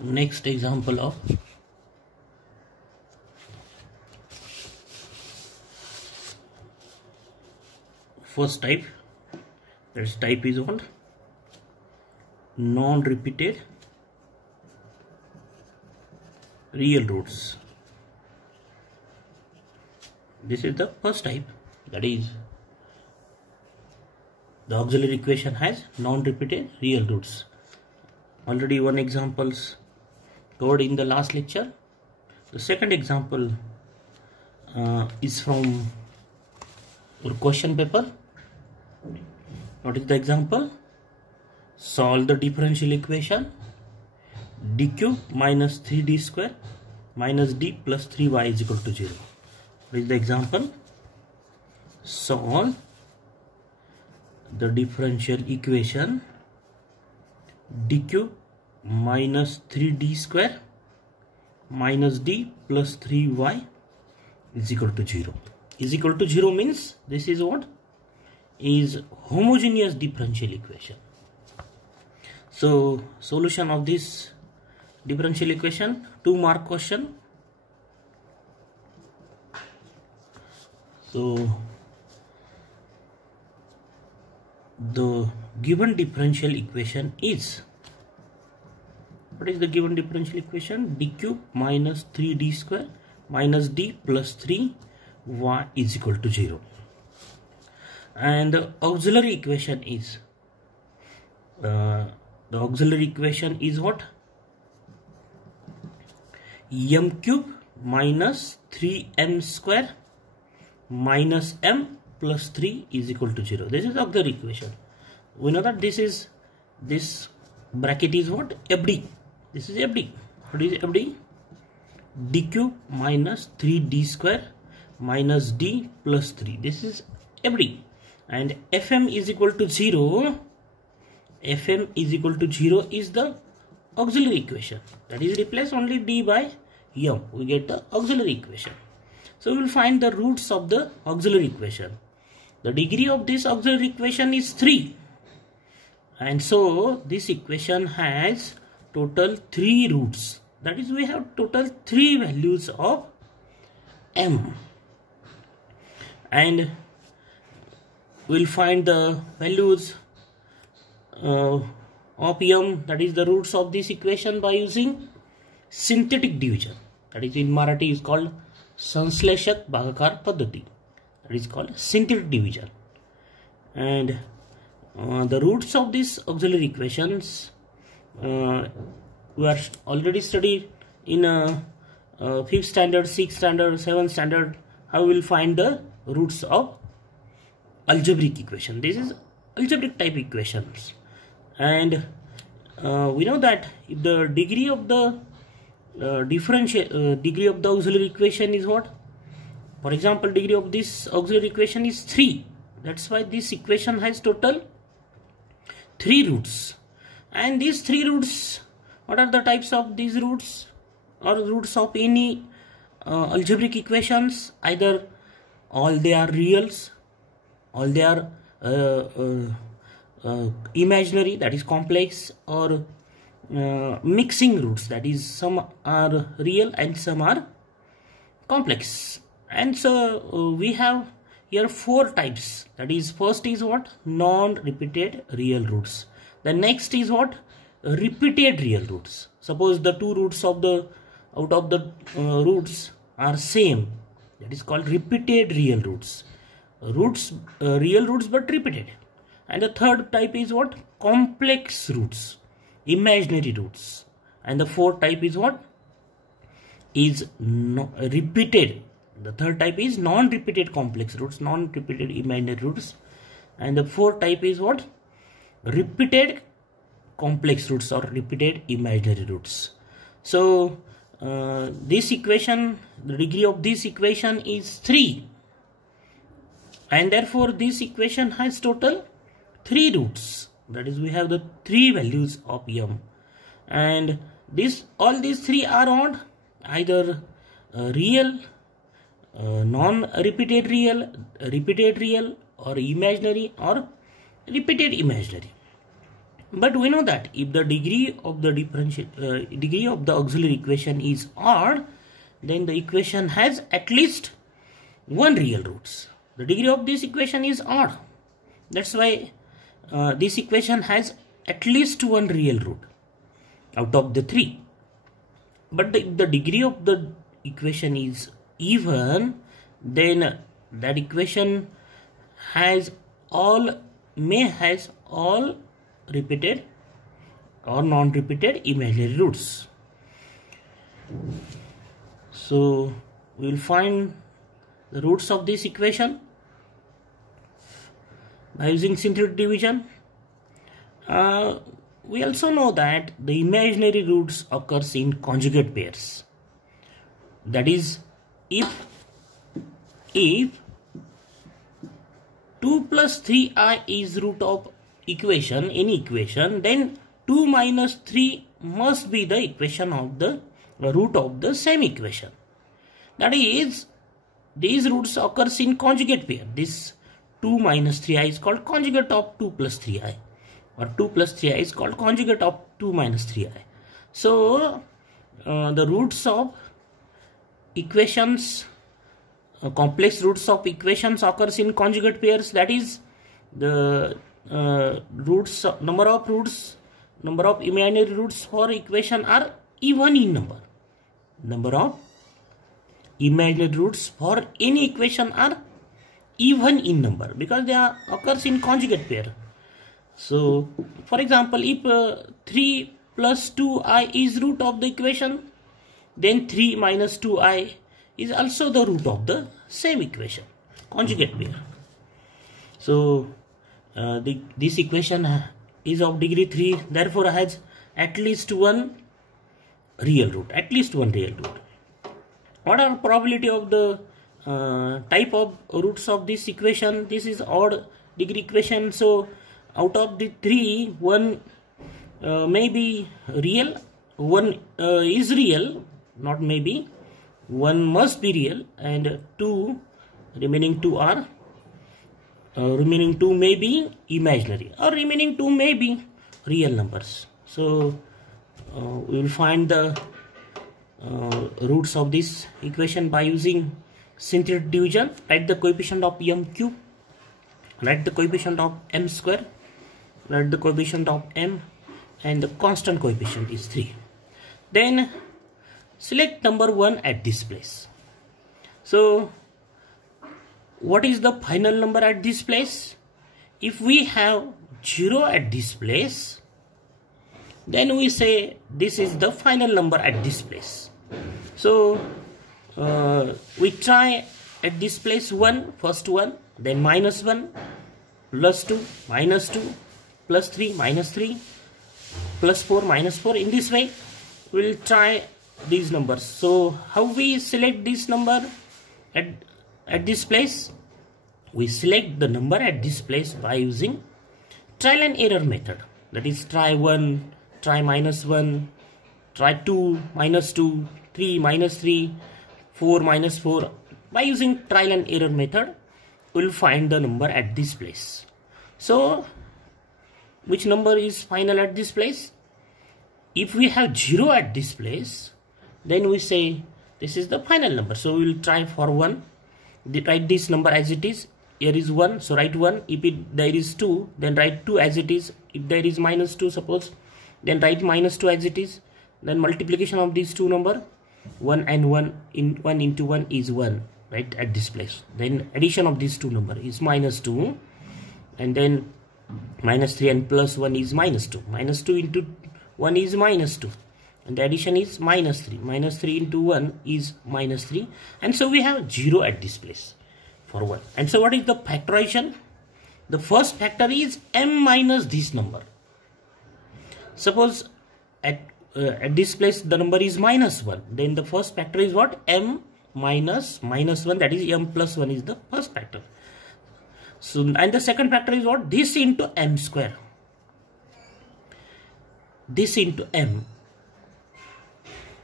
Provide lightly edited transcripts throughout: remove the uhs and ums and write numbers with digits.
Next example of first type, that type is what? Non-repeated real roots. This is the first type, that is the auxiliary equation has non-repeated real roots. Already one examples covered in the last lecture. The second example is from your question paper. What is the example? Solve the differential equation d cube minus 3d square minus d plus 3y is equal to 0. What is the example? Solve the differential equation d cube minus 3d square minus d plus 3y is equal to 0. Is equal to 0 means this is what? Is homogeneous differential equation. So solution of this differential equation, 2-mark question. So the given differential equation is, what is the given differential equation? D cube minus 3d square minus d plus 3y is equal to 0. And the auxiliary equation is, what? M cube minus 3m square minus m plus 3 is equal to 0. This is auxiliary equation. We know that this bracket is what? FD. This is FD. What is FD? D cube minus 3d square minus d plus 3. This is FD. And Fm is equal to 0. Fm is equal to 0 is the auxiliary equation. That is, replace only d by m. We get the auxiliary equation. So we will find the roots of the auxiliary equation. The degree of this auxiliary equation is 3. And so this equation has total 3 roots. That is, we have total 3 values of m. And we will find the values of m, that is the roots of this equation, by using synthetic division. That is, in Marathi is called Sansleshak Bhagakar Paddhati. That is called synthetic division. And the roots of these auxiliary equations we are already studied in 5th standard, 6th standard, 7th standard. How we will find the roots of algebraic equation. This is algebraic type equations. And we know that if the degree of the degree of the auxiliary equation is what? For example, degree of this auxiliary equation is 3. That's why this equation has total 3 roots. And these 3 roots, what are the types of these roots? Or roots of any algebraic equations? Either all they are reals, all they are imaginary, that is complex, or mixing roots, that is some are real and some are complex. And so we have here 4 types. That is, first is what? Non-repeated real roots. The next is what? Repeated real roots. Suppose the 2 roots of the out of the roots are same. That is called repeated real roots. Real roots but repeated. And the third type is what? Complex roots, imaginary roots. And the fourth type is what? Is repeated. The third type is non-repeated complex roots, non-repeated imaginary roots. And the fourth type is what? Repeated complex roots or repeated imaginary roots. So this equation, the degree of this equation is 3. And therefore this equation has total 3 roots. That is, we have the 3 values of m. And all these 3 are on either real, non-repeated real, repeated real, or imaginary or repeated imaginary. But we know that if the degree of the degree of the auxiliary equation is odd, then the equation has at least one real roots. The degree of this equation is odd. That's why this equation has at least one real root out of the three. But if the degree of the equation is even, then that equation may has all repeated or non-repeated imaginary roots. So we will find the roots of this equation by using synthetic division. We also know that the imaginary roots occurs in conjugate pairs. That is, if 2 plus 3i is root of any equation, then 2 minus 3 must be the equation of the root of the same equation. That is, these roots occurs in conjugate pair. This 2 minus 3i is called conjugate of 2 plus 3i, or 2 plus 3i is called conjugate of 2 minus 3i. So the roots of equations, complex roots of equations occurs in conjugate pairs. That is, the number of imaginary roots for equation are even in number. Number of imaginary roots for any equation are even in number because they occurs in conjugate pair. So for example, if 3 plus 2i is root of the equation, then 3 minus 2i is also the root of the same equation, conjugate pair. So this equation is of degree 3, therefore has at least one real root. What are probability of the type of roots of this equation? This is odd degree equation, so out of the 3, one may be real, one is real, not maybe, one must be real, and remaining two may be imaginary, or remaining 2 may be real numbers. So we will find the roots of this equation by using synthetic division. Write the coefficient of m cube, write the coefficient of m square, write the coefficient of m, and the constant coefficient is 3. Then select number 1 at this place. So what is the final number at this place? If we have 0 at this place, then we say this is the final number at this place. So we try at this place 1, first 1, then minus 1, plus 2, minus 2, plus 3, minus 3, plus 4, minus 4. In this way we will try these numbers. So how we select this number at this place? We select the number at this place by using trial and error method. That is, try 1, try minus 1, try 2, minus 2, 3, minus 3, 4, minus 4. By using trial and error method, we will find the number at this place. So which number is final at this place? If we have 0 at this place, then we say this is the final number. So we will try for 1. Write this number as it is. Here is 1, so write 1. If there is 2, then write 2 as it is. If there is minus 2, suppose, then write minus 2 as it is. Then multiplication of these two number, 1 and 1 into 1 is 1, right, at this place. Then addition of these two number is minus 2, and then minus 3 and plus 1 is minus 2. Minus 2 into 1 is minus 2, and the addition is minus 3. Minus 3 into 1 is minus 3, and so we have 0 at this place for 1. And so what is the factorization? The first factor is m minus this number. Suppose at this place the number is minus 1, then the first factor is what? M minus 1, that is m plus 1 is the first factor. So, and the second factor is what? This into m square. This into m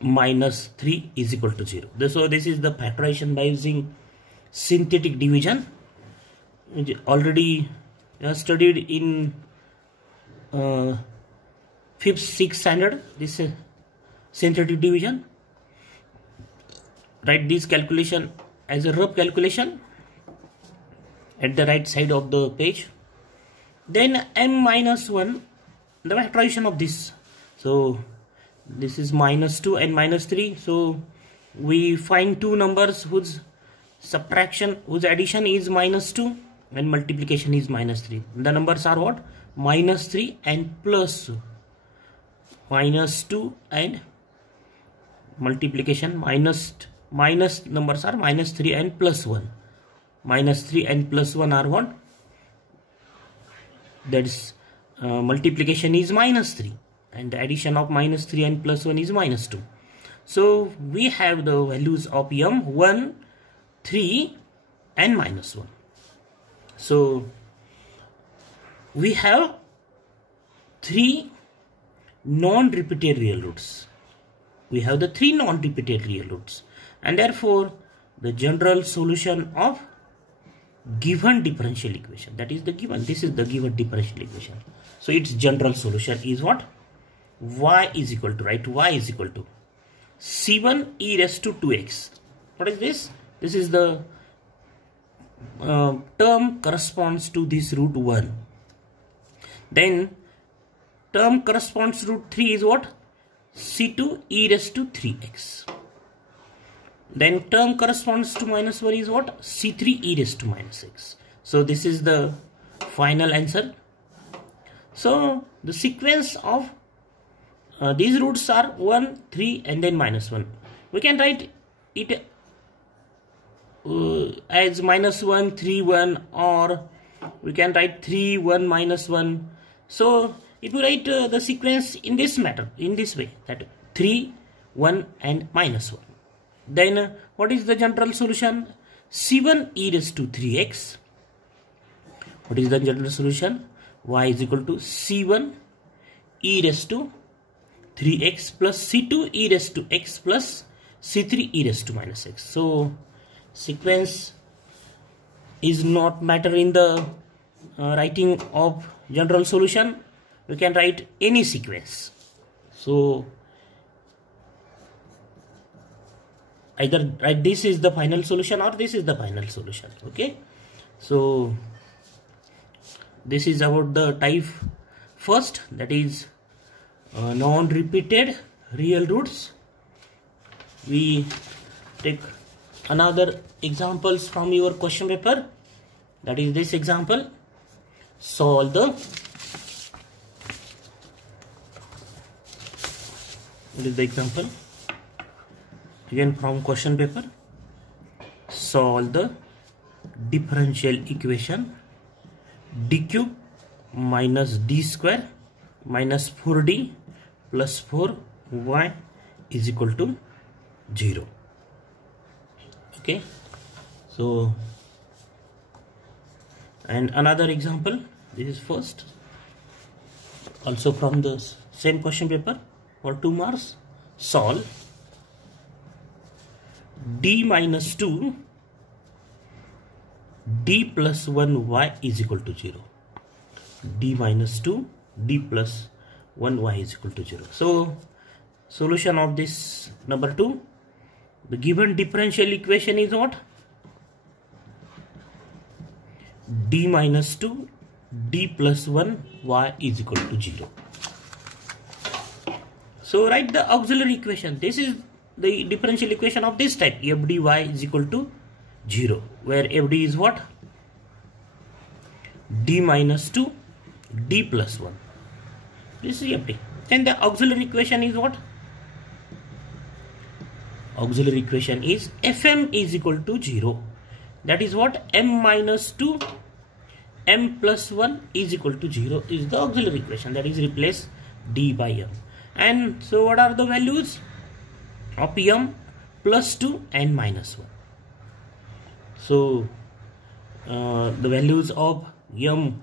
minus 3 is equal to 0. So this is the factorization by using synthetic division, which already studied in 5th, 6th standard, this synthetic division. Write this calculation as a rough calculation at the right side of the page. Then m minus 1, the factorization of this. So this is minus 2 and minus 3. So we find two numbers whose subtraction, whose addition is minus 2 and multiplication is minus 3. The numbers are what? Minus 3 and plus minus 2, and multiplication minus numbers are minus 3 and plus 1. Minus 3 and plus 1 are what? That is multiplication is minus 3, and the addition of minus 3 and plus 1 is minus 2. So we have the values of m 1, 3 and minus 1. So we have 3 non-repeated real roots. We have the 3 non-repeated real roots, and therefore the general solution of given differential equation, that is the given, this is the given differential equation. So its general solution is what? Y is equal to, right, y is equal to c1 e raised to 2x. What is this? This is the term corresponds to this root 1. Then term corresponds to root 3 is what? c2 e raised to 3x. Then term corresponds to minus 1 is what? c3 e raised to minus x. So this is the final answer. So the sequence of these roots are 1, 3 and then minus 1. We can write it as minus 1, 3, 1, or we can write 3, 1, minus 1. So if you write the sequence in this matter, in this way, that 3, 1 and minus 1. Then what is the general solution? c1 e raised to 3x. What is the general solution? Y is equal to c1 e raised to 3x plus c2 e raised to x plus c3 e raised to minus x. So sequence is not matter in the writing of general solution. We can write any sequence. So either write this is the final solution or this is the final solution. Okay, so this is about the type first, that is non-repeated real roots. We take another examples from your question paper, that is this example. Solve the, what is the example? Again from question paper. Solve the differential equation d cube minus d square minus 4d plus 4y is equal to 0. Okay, so and another example, this is first, also from the same question paper for 2 marks. Solve d minus 2 d plus 1 y is equal to 0. D minus 2 d plus 1 y is equal to 0. So solution of this number 2, the given differential equation is what? D minus 2 d plus 1 y is equal to 0. So write the auxiliary equation. This is the differential equation of this type, f dy is equal to 0, where f d is what? D minus 2 d plus 1. This is f d. And the auxiliary equation is what? Auxiliary equation is fm is equal to 0. That is what? M minus 2 m plus 1 is equal to 0 is the auxiliary equation, that is replace d by m. And so what are the values of m? Plus 2 and minus 1. So the values of m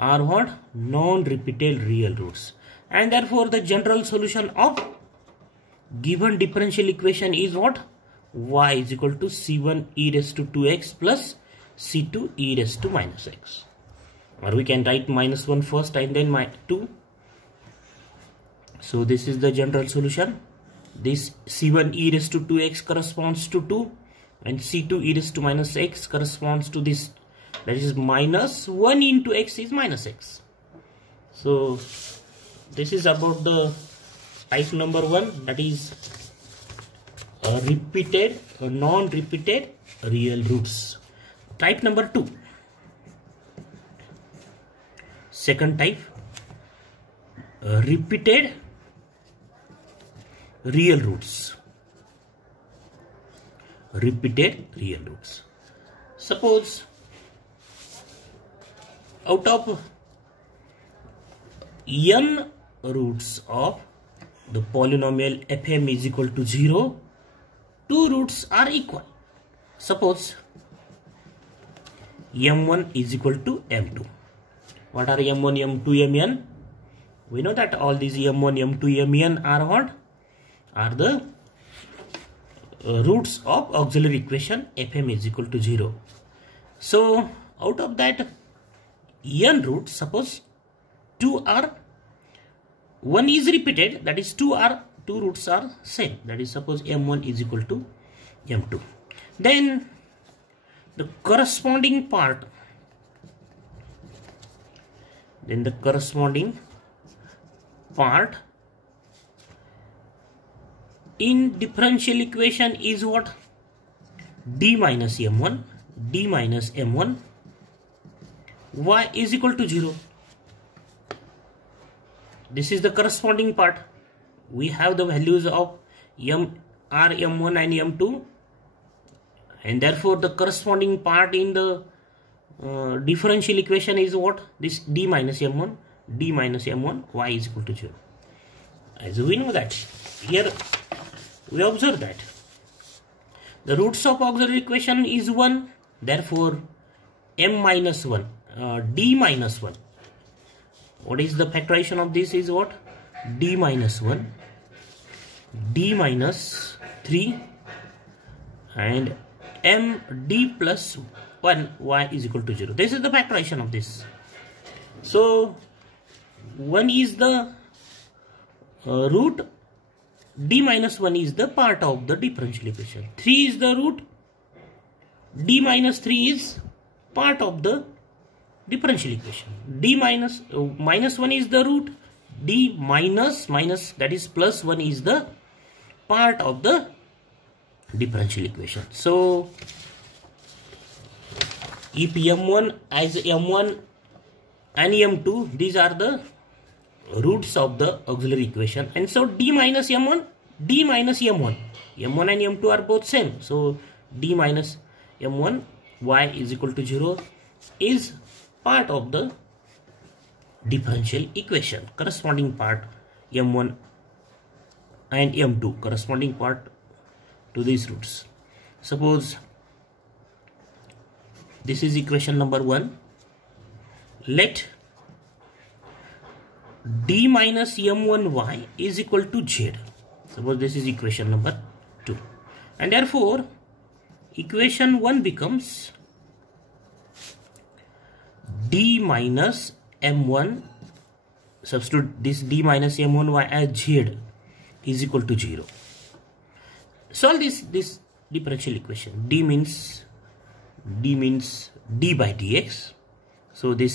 are what? Non-repeated real roots, and therefore the general solution of given differential equation is what? Y is equal to c1 e raised to 2x plus c2 e raised to minus x, or we can write minus 1 first and then 2 So this is the general solution. This c1 e raised to 2x corresponds to 2 and c2 e raised to minus x corresponds to this, that is minus 1 into x is minus x. So this is about the type number 1, that is repeated or non-repeated real roots. Type number 2, second type, repeated real roots. Repeated real roots. Suppose out of n roots of the polynomial fm is equal to 0, 2 roots are equal. Suppose m1 is equal to m2. What are m1, m2, mn? We know that all these m1, m2, mn are what? Are the roots of auxiliary equation fm is equal to 0. So out of that n roots, suppose 2 are, 1 is repeated, that is 2 roots are same, that is suppose m1 is equal to m2. Then the corresponding part, in differential equation is what? D minus m1, d minus m1, y is equal to 0. This is the corresponding part. We have the values of m, r, m1 and m2, and therefore the corresponding part in the differential equation is what? This d minus m1, d minus m1, y is equal to 0. As we know that, here we observe that the roots of auxiliary equation is 1, therefore m minus 1, d minus 1. What is the factorization of this is what? D minus 1, d minus 3 and m d plus 1, y is equal to 0. This is the factorization of this. So 1 is the root, d minus 1 is the part of the differential equation, 3 is the root, d minus 3 is part of the differential equation, d minus minus 1 is the root, d minus that is plus 1 is the part of the differential equation. So if m1 as m1 and m2, these are the roots of the auxiliary equation, and so d minus m1, d minus m1, m1 and m2 are both same, so d minus m1, y is equal to 0 is part of the differential equation, corresponding part m1 and m2, corresponding part to these roots. Suppose this is equation number 1. Let d minus m1y is equal to z. Suppose this is equation number 2, and therefore equation 1 becomes d minus m1, substitute this d minus m1y as z is equal to 0. Solve this differential equation. D means d by dx. So this